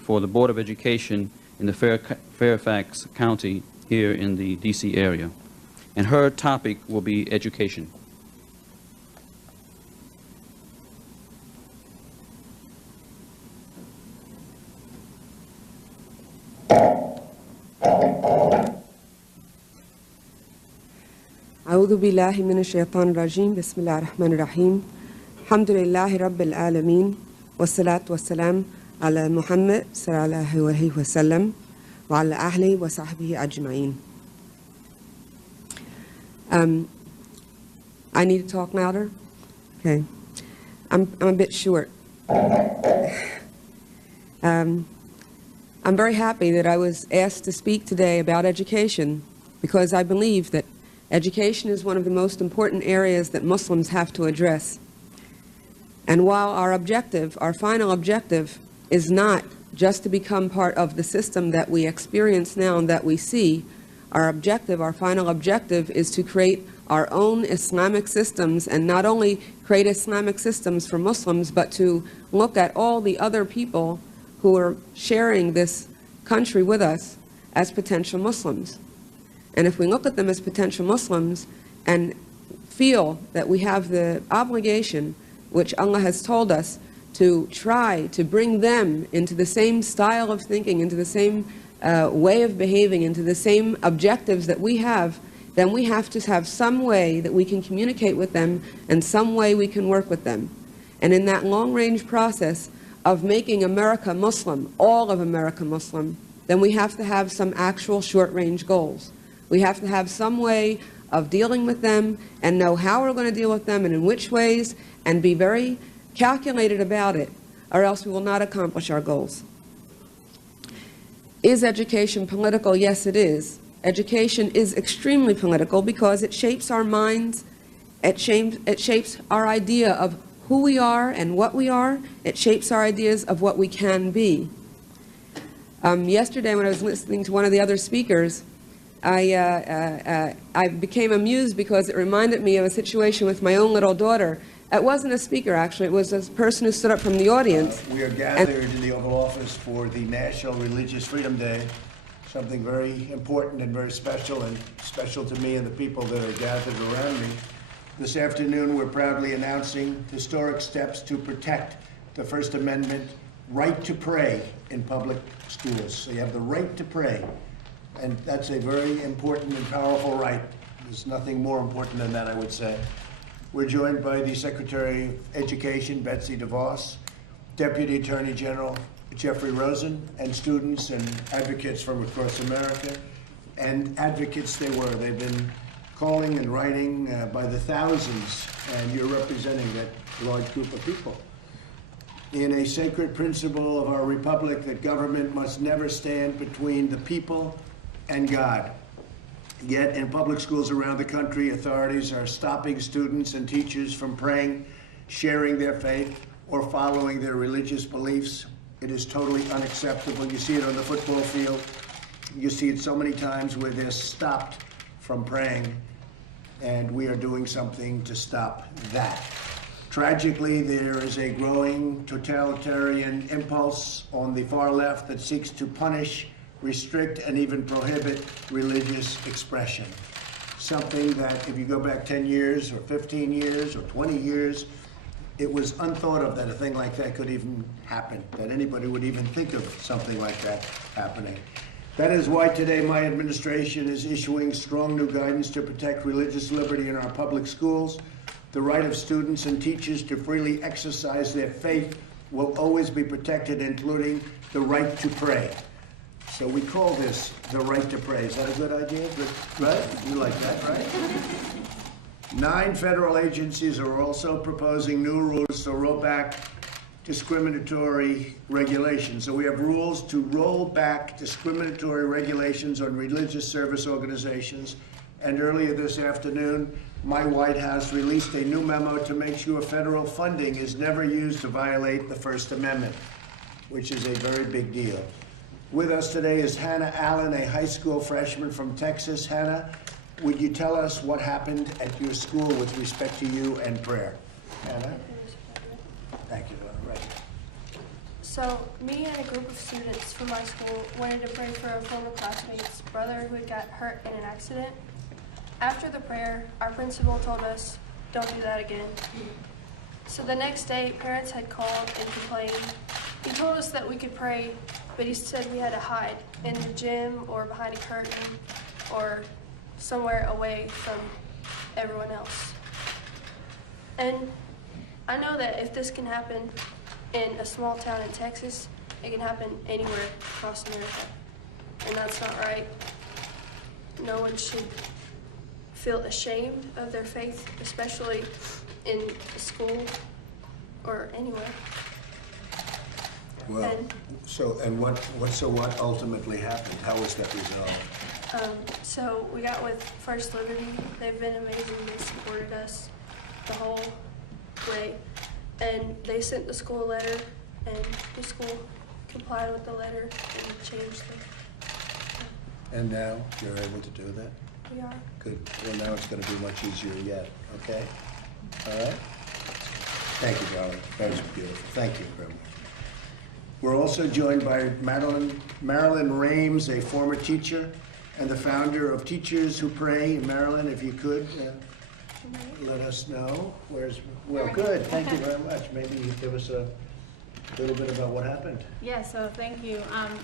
for the Board of Education in the Fairfax County here in the D.C. area. And her topic will be education. أعوذ بالله من الشيطان الرجيم بسم الله الرحمن الرحيم الحمد لله رب العالمين والصلاة والسلام على محمد صلى الله عليه وسلم وعلى أهله وصحبه أجمعين. I need to talk louder? Okay. I'm a bit short. I'm very happy that I was asked to speak today about education because I believe that education is one of the most important areas that Muslims have to address. And while our objective, our final objective, is not just to become part of the system that we experience now and that we see, our objective, our final objective, is to create our own Islamic systems, and not only create Islamic systems for Muslims, but to look at all the other people who are sharing this country with us as potential Muslims. And if we look at them as potential Muslims and feel that we have the obligation, which Allah has told us, to try to bring them into the same style of thinking, into the same way of behaving, into the same objectives that we have, then we have to have some way that we can communicate with them and some way we can work with them. And in that long-range process of making America Muslim, all of America Muslim, then we have to have some actual short-range goals. We have to have some way of dealing with them and know how we're going to deal with them and in which ways, and be very calculated about it, or else we will not accomplish our goals. Is education political? Yes, it is. Education is extremely political because it shapes our minds, it shapes our idea of who we are and what we are, it shapes our ideas of what we can be. Yesterday when I was listening to one of the other speakers, I became amused because it reminded me of a situation with my own little daughter. It wasn't a speaker, actually. It was a person who stood up from the audience. We are gathered in the Oval Office for the National Religious Freedom Day, something very important and very special, and special to me and the people that are gathered around me. This afternoon, we're proudly announcing historic steps to protect the First Amendment right to pray in public schools. So you have the right to pray, and that's a very important and powerful right. There's nothing more important than that, I would say. We're joined by the Secretary of Education, Betsy DeVos, Deputy Attorney General Jeffrey Rosen, and students and advocates from across America. And advocates they were. They've been calling and writing by the thousands, and you're representing that large group of people. In a sacred principle of our republic, that government must never stand between the people and God. Yet in public schools around the country, authorities are stopping students and teachers from praying, sharing their faith, or following their religious beliefs. It is totally unacceptable. You see it on the football field. You see it so many times where they're stopped from praying, and we are doing something to stop that. Tragically, there is a growing totalitarian impulse on the far left that seeks to punish, restrict, and even prohibit religious expression. Something that, if you go back 10 years or 15 years or 20 years, it was unthought of that a thing like that could even happen, that anybody would even think of something like that happening. That is why today my administration is issuing strong new guidance to protect religious liberty in our public schools. The right of students and teachers to freely exercise their faith will always be protected, including the right to pray. So we call this the right to pray. Is that a good idea? Right? You like that, right? 9 federal agencies are also proposing new rules to roll back discriminatory regulations. So we have rules to roll back discriminatory regulations on religious service organizations. And earlier this afternoon, my White House released a new memo to make sure federal funding is never used to violate the First Amendment, which is a very big deal. With us today is Hannah Allen, a high school freshman from Texas. Hannah, would you tell us what happened at your school with respect to you and prayer? Hannah? Thank you. Right. So, me and a group of students from my school wanted to pray for a former classmate's brother who had got hurt in an accident. After the prayer, our principal told us, "Don't do that again." So the next day, parents had called and complained. He told us that we could pray, but he said we had to hide in the gym or behind a curtain or somewhere away from everyone else. And I know that if this can happen in a small town in Texas, it can happen anywhere across America. And that's not right. No one should feel ashamed of their faith, especially in a school or anywhere. Well, what ultimately happened? How was that resolved? So we got with First Liberty. They've been amazing. They supported us the whole way. And they sent the school a letter, and the school complied with the letter and changed the. And now you're able to do that? We are. Good. Well, now it's going to be much easier yet, okay? All right? Thank you, darling. That was beautiful. Thank you very much. We're also joined by Marilyn Rames, a former teacher and the founder of Teachers Who Pray. Marilyn, if you could, let us know. Well, good. Thank you very much. Maybe you give us a little bit about what happened. Yeah, so thank you.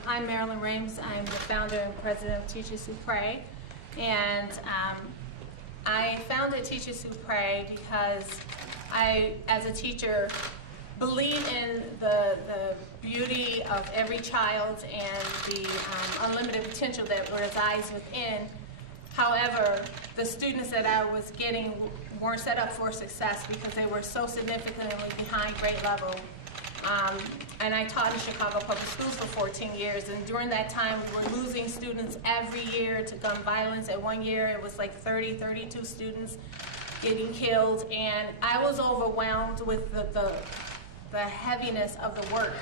I'm Marilyn Rames. I'm the founder and president of Teachers Who Pray. And I founded Teachers Who Pray because I, as a teacher, believe in the beauty of every child and the unlimited potential that resides within. However, the students that I was getting weren't set up for success because they were so significantly behind grade level. And I taught in Chicago Public Schools for 14 years, and during that time we were losing students every year to gun violence. At one year it was like 32 students getting killed, and I was overwhelmed with the heaviness of the work.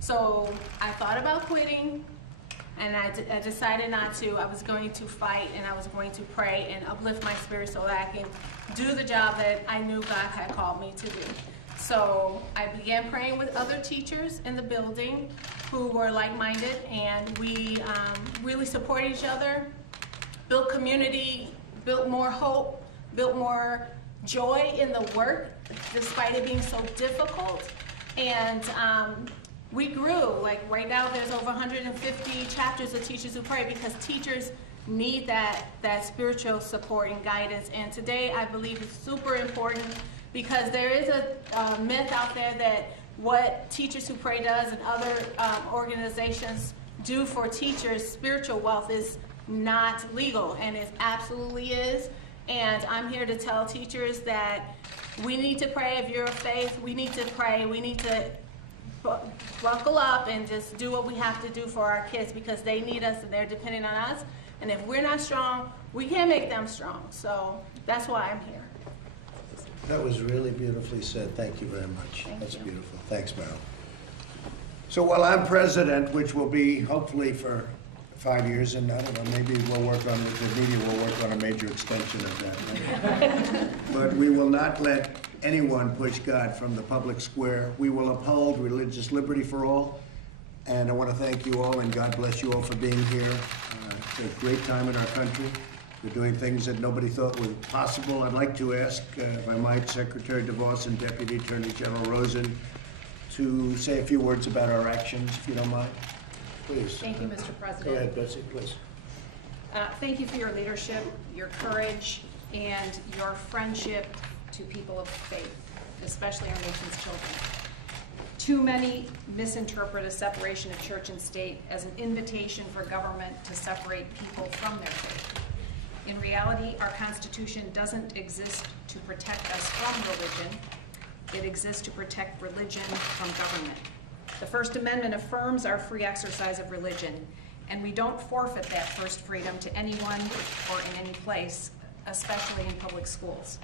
So I thought about quitting, and I decided not to. I was going to fight, and I was going to pray and uplift my spirit so that I can do the job that I knew God had called me to do. So I began praying with other teachers in the building who were like-minded, and we really supported each other, built community, built more hope, built more joy in the work, despite it being so difficult. And we grew. Like right now there's over 150 chapters of Teachers Who Pray because teachers need that spiritual support and guidance. And today I believe it's super important because there is a myth out there that what Teachers Who Pray does and other organizations do for teachers, spiritual wealth, is not legal, and it absolutely is. And I'm here to tell teachers that we need to pray. If you're of faith, we need to pray. We need to buckle up and just do what we have to do for our kids because they need us and they're depending on us. And if we're not strong, we can't make them strong. So that's why I'm here. That was really beautifully said. Thank you very much. That's beautiful. Thanks, Marilyn. So while I'm president, which will be hopefully for 5 years, and I don't know, maybe we'll work on, the media will work on a major extension of that. But we will not let anyone push God from the public square. We will uphold religious liberty for all. And I want to thank you all, and God bless you all for being here. It's a great time in our country. We're doing things that nobody thought were possible. I'd like to ask, if I might, Secretary DeVos and Deputy Attorney General Rosen to say a few words about our actions, if you don't mind. Please. Thank you, Mr. President. Go ahead, Betsy, please. Thank you for your leadership, your courage, and your friendship to people of faith, especially our nation's children. Too many misinterpret a separation of church and state as an invitation for government to separate people from their faith. In reality, our Constitution doesn't exist to protect us from religion. It exists to protect religion from government. The First Amendment affirms our free exercise of religion, and we don't forfeit that first freedom to anyone or in any place, especially in public schools.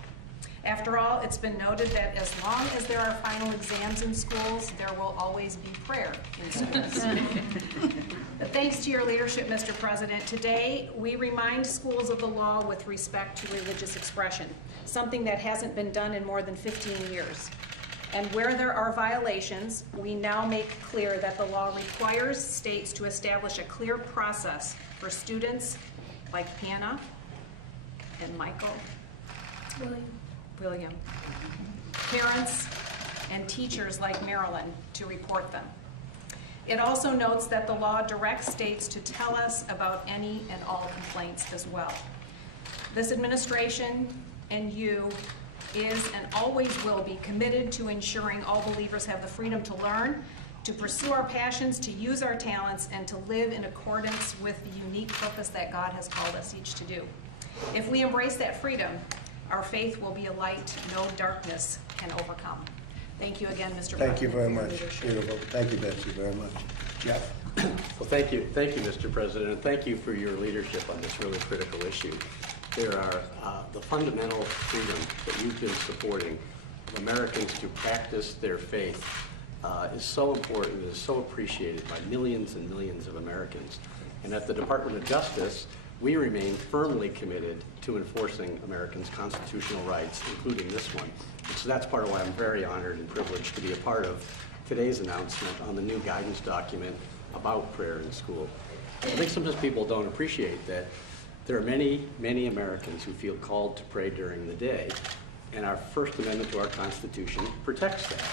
After all, it's been noted that as long as there are final exams in schools, there will always be prayer in schools. But thanks to your leadership, Mr. President, today we remind schools of the law with respect to religious expression, something that hasn't been done in more than 15 years. And where there are violations, we now make clear that the law requires states to establish a clear process for students like Hannah and Michael, William, parents, and teachers like Marilyn to report them. It also notes that the law directs states to tell us about any and all complaints as well. This administration and you is and always will be committed to ensuring all believers have the freedom to learn, to pursue our passions, to use our talents, and to live in accordance with the unique purpose that God has called us each to do. If we embrace that freedom, our faith will be a light no darkness can overcome. Thank you again, Mr. President. Thank you very much. Beautiful. Thank you, Betsy, very much. Jeff? Well, thank you, Mr. President, and thank you for your leadership on this really critical issue. There are the fundamental freedom that you've been supporting of Americans to practice their faith is so important, is so appreciated by millions and millions of Americans. And at the Department of Justice, we remain firmly committed to enforcing Americans' constitutional rights, including this one. And so that's part of why I'm very honored and privileged to be a part of today's announcement on the new guidance document about prayer in school. I think sometimes people don't appreciate that there are many, many Americans who feel called to pray during the day, and our First Amendment to our Constitution protects that.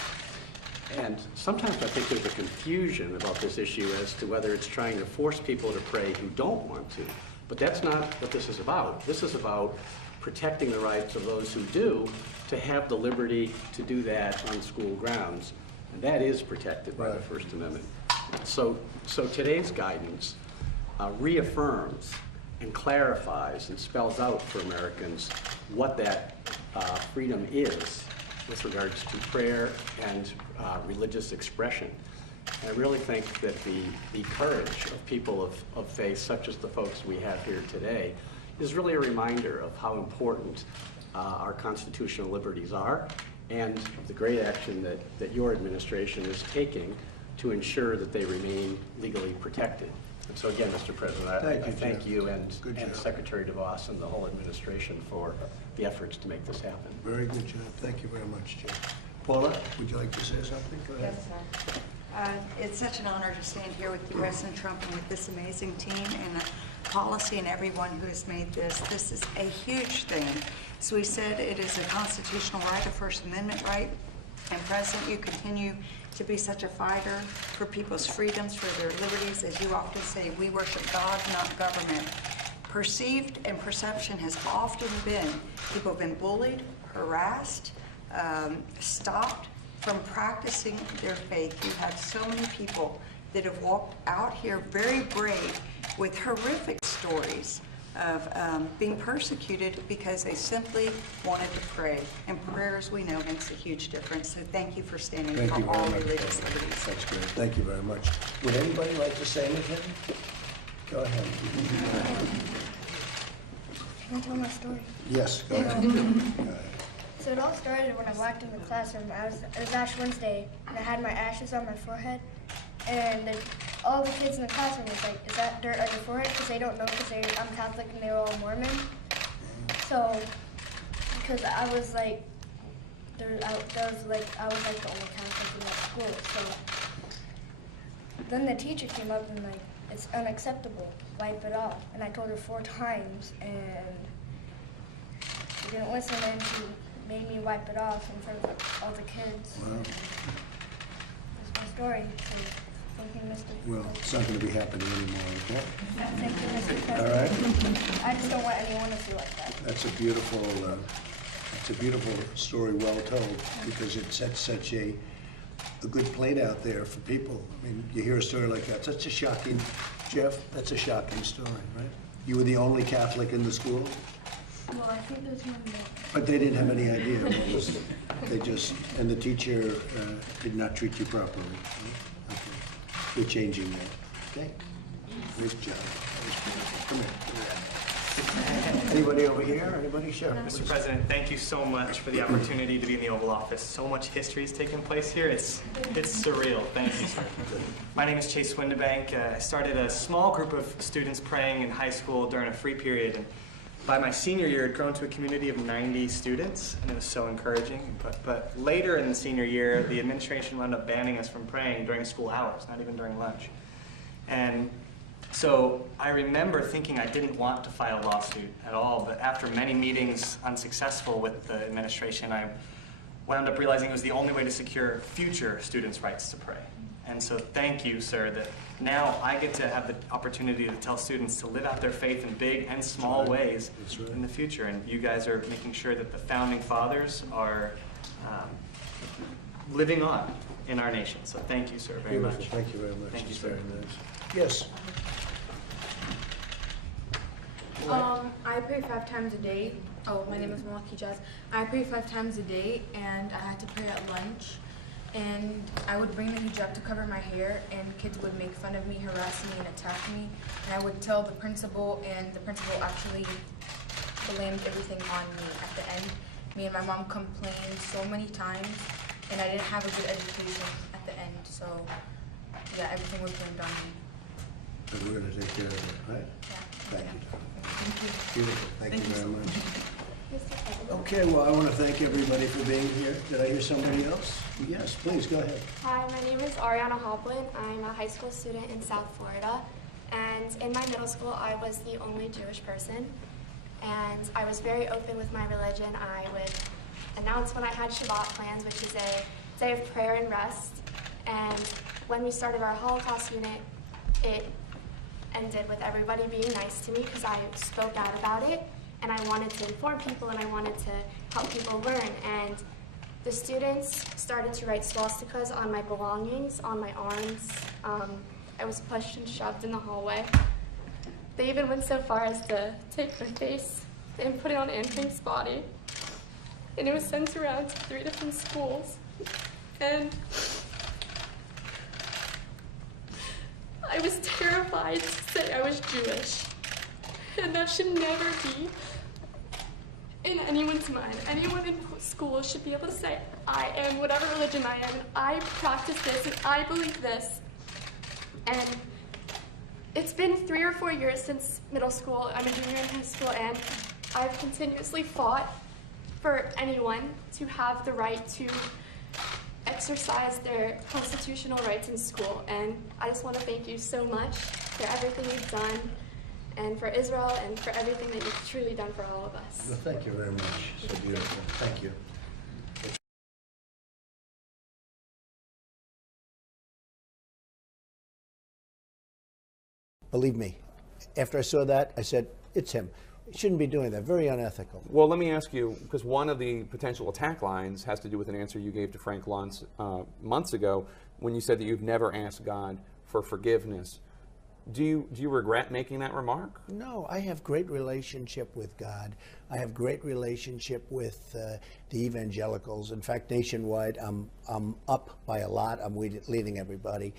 And sometimes I think there's a confusion about this issue as to whether it's trying to force people to pray who don't want to. But that's not what this is about. This is about protecting the rights of those who do to have the liberty to do that on school grounds. And that is protected by the First Amendment. So today's guidance reaffirms and clarifies and spells out for Americans what that freedom is with regards to prayer and religious expression. And I really think that the courage of people of faith, such as the folks we have here today, is really a reminder of how important our constitutional liberties are and the great action that your administration is taking to ensure that they remain legally protected. And so again, Mr. President, I thank you and Secretary DeVos and the whole administration for the efforts to make this happen. Very good job. Thank you very much, Jeff. Paula, would you like to say something? Go ahead. Yes, sir. It's such an honor to stand here with you, President Trump, and with this amazing team and policy and everyone who has made this. This is a huge thing. So we said it is a constitutional right, a First Amendment right. And President, you continue to be such a fighter for people's freedoms, for their liberties. As you often say, we worship God, not government. Perceived and perception has often been people have been bullied, harassed, stopped from practicing their faith. You have so many people that have walked out here very brave with horrific stories of being persecuted because they simply wanted to pray. And prayer, as we know, makes a huge difference. So thank you for standing for all religious liberties. That's good. Thank you very much. Would anybody like to say anything? Go ahead. Can I tell my story? Yes, go ahead. Go ahead. So it all started when I walked in the classroom. It was Ash Wednesday, and I had my ashes on my forehead. And all the kids in the classroom was like, "Is that dirt on your forehead?" Because they don't know, because I'm Catholic and they were all Mormon. So, because I was like, I was like the only Catholic in that school. So then the teacher came up and like, "It's unacceptable. Wipe it off." And I told her 4 times, and she didn't listen, and she made me wipe it off in front of all the kids. Wow. That's my story. So thank you, Mr. Well, it's not going to be happening anymore, okay? Thank you, Mr. President. All right. I just don't want anyone to feel like that. That's a beautiful story, well told, because it sets such a good plate out there for people. I mean, you hear a story like that. That's a shocking, Jeff, that's a shocking story, right? You were the only Catholic in the school? Well, I think there's one more. But they didn't have any idea. And the teacher did not treat you properly. Okay. We're changing that, okay? Great job. Come here. Anybody over here? Anybody? Sure. Mr. President, thank you so much for the opportunity to be in the Oval Office. So much history has taken place here. It's surreal. Thank you, sir. My name is Chase Windebank. I started a small group of students praying in high school during a free period. And by my senior year, it had grown to a community of 90 students, and it was so encouraging. But later in the senior year, the administration wound up banning us from praying during school hours, not even during lunch. And so I remember thinking I didn't want to file a lawsuit at all, but after many meetings unsuccessful with the administration, I wound up realizing it was the only way to secure future students' rights to pray. And so thank you, sir, that now I get to have the opportunity to tell students to live out their faith in big and small ways in the future. And you guys are making sure that the founding fathers are living on in our nation. So thank you, sir, very much. Thank you very much. Thank you, It's sir. very nice. Yes. I pray 5 times a day. Oh, my name is Malaki Jazz. I pray 5 times a day, and I had to pray at lunch. And I would bring the hijab to cover my hair, and kids would make fun of me, harass me, and attack me. And I would tell the principal, and the principal actually blamed everything on me at the end. Me and my mom complained so many times, and I didn't have a good education at the end. So, yeah, everything was blamed on me. And we're going to take care of it, right? Yeah. Thank you. Thank you. Beautiful. Thank you very much. Mr. President. Okay, well, I want to thank everybody for being here. Did I hear somebody else? Yes, please, go ahead. Hi, my name is Ariana Hoplin. I'm a high school student in South Florida. And in my middle school, I was the only Jewish person. And I was very open with my religion. I would announce when I had Shabbat plans, which is a day of prayer and rest. And when we started our Holocaust unit, it ended with everybody being nice to me because I spoke out about it. And I wanted to inform people, and I wanted to help people learn. And the students started to write swastikas on my belongings, on my arms. I was pushed and shoved in the hallway. They even went so far as to take my face and put it on Anne Frank's body. And it was sent around to 3 different schools. And I was terrified to say I was Jewish. And that should never be in anyone's mind. Anyone in school should be able to say, I am whatever religion I am, and I practice this, and I believe this. And it's been 3 or 4 years since middle school. I'm a junior in high school, and I've continuously fought for anyone to have the right to exercise their constitutional rights in school. And I just want to thank you so much for everything you've done, and for Israel, and for everything that you've truly done for all of us. Well, thank you very much. So beautiful. Thank you. Believe me, after I saw that, I said, it's him. He shouldn't be doing that. Very unethical. Well, let me ask you, because one of the potential attack lines has to do with an answer you gave to Frank Luntz months ago when you said that you've never asked God for forgiveness. Do you regret making that remark? No, I have great relationship with God. I have great relationship with the evangelicals. In fact, nationwide, I'm up by a lot. I'm leading everybody.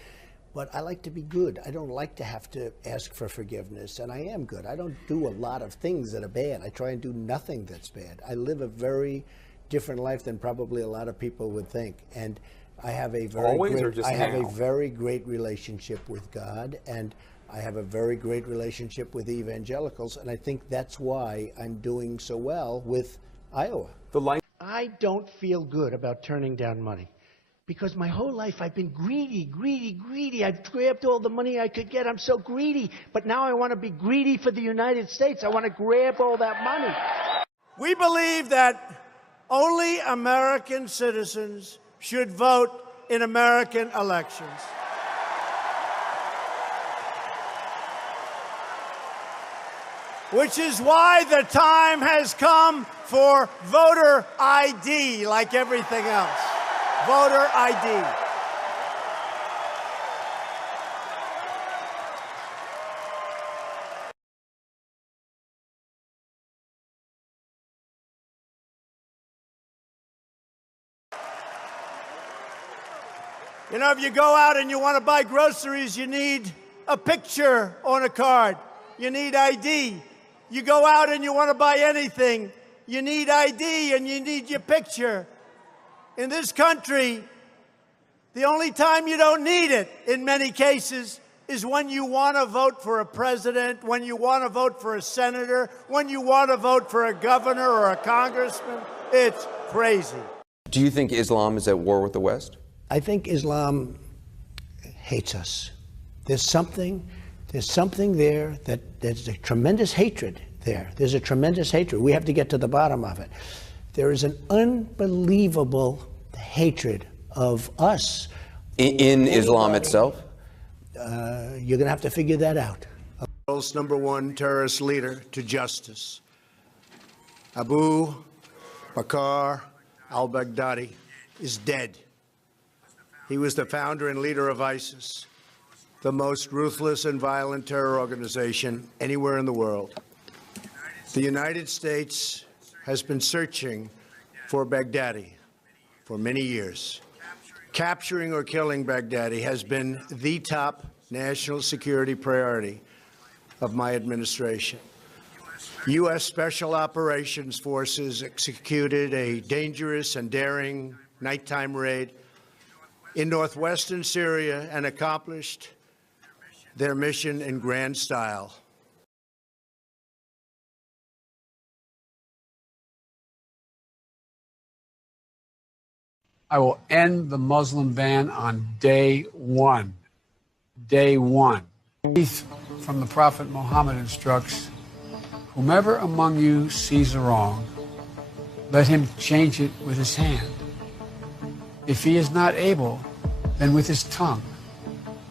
But I like to be good. I don't like to have to ask for forgiveness, and I am good. I don't do a lot of things that are bad. I try and do nothing that's bad. I live a very different life than probably a lot of people would think. And I have a very great relationship with God, and I have a very great relationship with evangelicals, and I think that's why I'm doing so well with Iowa. I don't feel good about turning down money because my whole life I've been greedy. I've grabbed all the money I could get. I'm so greedy. But now I want to be greedy for the United States. I want to grab all that money. We believe that only American citizens should vote in American elections. Which is why the time has come for voter ID, like everything else. Voter ID. You know, if you go out and you want to buy groceries, you need a picture on a card. You need ID. You go out and you want to buy anything, you need ID and you need your picture. In this country, the only time you don't need it, in many cases, is when you want to vote for a president, when you want to vote for a senator, when you want to vote for a governor or a congressman. It's crazy. Do you think Islam is at war with the West? I think Islam hates us. There's something there that there's a tremendous hatred there. There's a tremendous hatred. We have to get to the bottom of it. There is an unbelievable hatred of us. In Islam itself? You're going to have to figure that out. World's #1 terrorist leader to justice. Abu Bakr al-Baghdadi is dead. He was the founder and leader of ISIS, the most ruthless and violent terror organization anywhere in the world. The United States has been searching for Baghdadi for many years. Capturing or killing Baghdadi has been the top national security priority of my administration. U.S. Special Operations Forces executed a dangerous and daring nighttime raid in northwestern Syria and accomplished their mission in grand style. I will end the Muslim ban on day one. Day one. From the Prophet Muhammad instructs, whomever among you sees a wrong, let him change it with his hand. If he is not able, then with his tongue.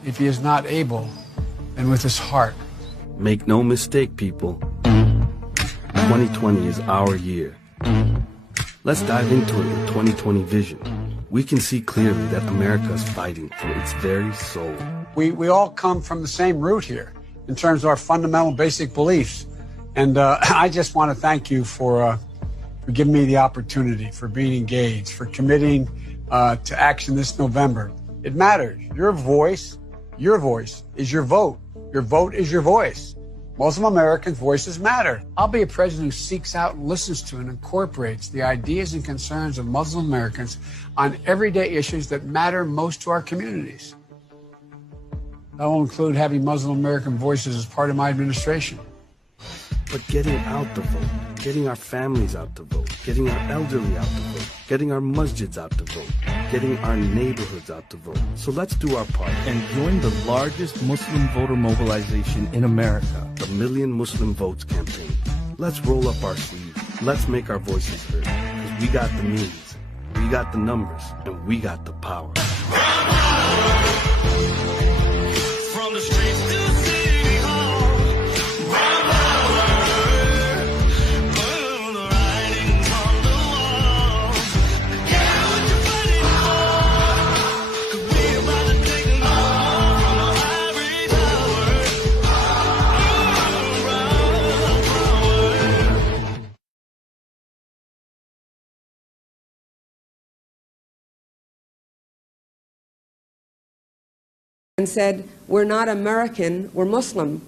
If he is not able, then with his heart. Make no mistake, people. 2020 is our year. Let's dive into it with 2020 vision. We can see clearly that America is fighting for its very soul. We all come from the same root here in terms of our fundamental basic beliefs. And I just want to thank you for giving me the opportunity, for being engaged, for committing to action this November. It matters. Your voice is your vote. Your vote is your voice. Muslim Americans' voices matter. I'll be a president who seeks out and listens to and incorporates the ideas and concerns of Muslim Americans on everyday issues that matter most to our communities. That will include having Muslim American voices as part of my administration. But getting out the vote, getting our families out to vote, getting our elderly out to vote, getting our masjids out to vote, getting our neighborhoods out to vote. So let's do our part and join the largest Muslim voter mobilization in America, the Million Muslim Votes campaign. Let's roll up our sleeves. Let's make our voices heard. Because we got the means, we got the numbers, and we got the power. From the streets to City Hall. And said, we're not American, we're Muslim.